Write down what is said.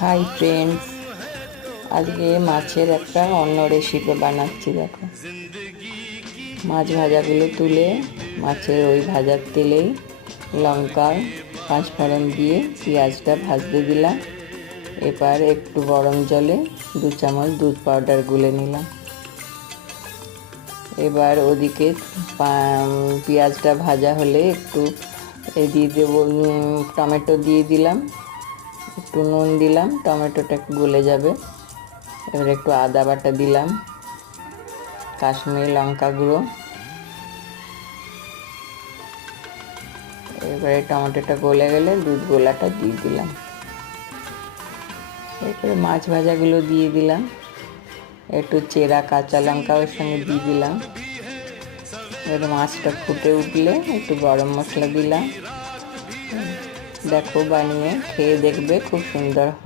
Hi friends, আজকে মাছের একটা অন্য রেসিপি বানাচ্ছি। দেখো, মাছ ভাজাগুলো তুলে মাছের ওই ভাজার তেলেই লঙ্কা পাঁচফোড়ন দিয়ে পেঁয়াজটা ভাজতে দিলাম। এবার একটু গরম জলে 2 চামচ দুধ পাউডার গুলে নিলাম। এবার ওদিকে পেঁয়াজটা ভাজা হলে একটু দিয়ে দেবো, টমেটো দিয়ে দিলাম, একটু নুন দিলাম, টমেটোটা একটু গলে যাবে। এবার একটু আদা বাটা দিলাম, কাশ্মীরি লঙ্কা গুঁড়ো। এবারে টমেটোটা গলে গেলে দুধ গোলাটা দিয়ে দিলাম। এরপরে মাছ ভাজাগুলো দিয়ে দিলাম, একটু চেরা কাঁচা লঙ্কা ওর সঙ্গে দিয়ে দিলাম। এবার মাছটা ফুটে উঠলে একটু গরম মশলা দিলাম। দেখো, বানিয়ে খেয়ে দেখবে, খুব সুন্দর।